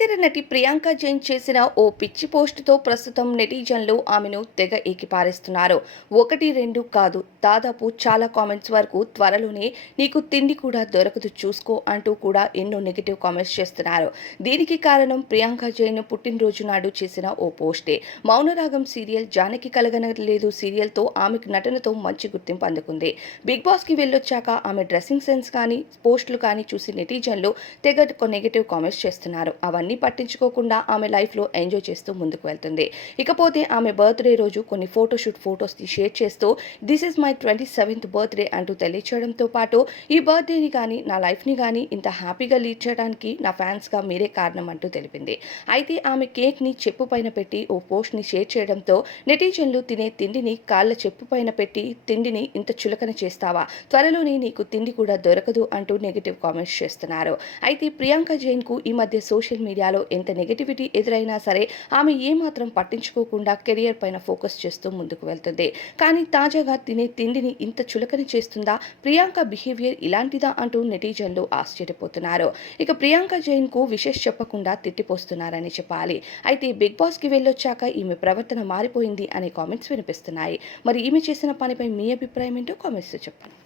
వెండితెర నటి ప్రియాంక జైన్ చేసిన ఓ పిచ్చి పోస్టుతో ప్రస్తుతం నెటిజన్లు ఆమెను తెగ ఏకిపారేస్తున్నారు. ఒకటి రెండు కాదు. దాదాపు చాలా కామెంట్స్ వరకు త్వరలోనే నీకు తిండి కూడా దొరకదు చూసుకో అంటూ కూడా ఎన్నో నెగిటివ్ కామెంట్స్ చేస్తున్నారు. దీనికి కారణం ప్రియాంక జైన్ పుట్టినరోజు నాడు చేసిన ఓ పోస్టే. మౌనరాగం సీరియల్ జానకి కలగనలేదు సీరియల్తో ఆమెకు నటనతో మంచి గుర్తింపు అందుకుంది. బిగ్ బాస్కి వెళ్ళొచ్చాక ఆమె డ్రెస్సింగ్ సెన్స్ కానీ పోస్టులు కానీ చూసి నెటిజన్లు తెగ నెగిటివ్ కామెంట్స్ చేస్తున్నారు. అవన్నీ పట్టించుకోకుండా ఆమె లైఫ్లో ఎంజాయ్ చేస్తూ ముందుకు వెళ్తుంది. ఇకపోతే ఆమె బర్త్డే రోజు కొన్ని ఫోటోషూట్ ఫొటోస్ని షేర్ చేస్తూ this is my twenty seventh birthday అంటూ తెలియచేయడంతో పాటు ఈ బర్త్డేని కానీ నా లైఫ్ని కానీ ఇంత హ్యాపీగా లీడ్ చేయడానికి నా ఫ్యాన్స్గా మీరే కారణం అంటూ తెలిపింది. అయితే ఆమె కేక్ని చెప్పు పైన పెట్టి ఓ పోస్ట్ని షేర్ చేయడంతో నెటిజన్లు తినే తిండిని కాళ్ళ చెప్పు పైన పెట్టి తిండిని ఇంత చులకన చేస్తావా? త్వరలోనే నీకు తిండి కూడా దొరకదు అంటూ నెగిటివ్ కామెంట్స్ చేస్తున్నారు. అయితే ప్రియాంక జైన్కు ఈ మధ్య సోషల్ మీడియా మీడియాలో ఎంత నెగిటివిటీ ఎదురైనా సరే ఆమె ఏమాత్రం పట్టించుకోకుండా కెరియర్ పైన ఫోకస్ చేస్తూ ముందుకు వెళ్తుంది. కానీ తాజాగా తినే తిండిని ఇంత చులకన చేస్తుందా? ప్రియాంక బిహేవియర్ ఇలాంటిదా అంటూ నెటిజన్లు ఆశ్చర్యపోతున్నారు. ఇక ప్రియాంక జైన్కు విశేష్ చెప్పకుండా తిట్టిపోస్తున్నారని చెప్పాలి. అయితే బిగ్ బాస్కి వెళ్ళొచ్చాక ఈమె ప్రవర్తన మారిపోయింది అనే కామెంట్స్ వినిపిస్తున్నాయి. మరి ఈమె చేసిన పనిపై మీ అభిప్రాయం ఏంటో కామెంట్స్ చెప్పండి.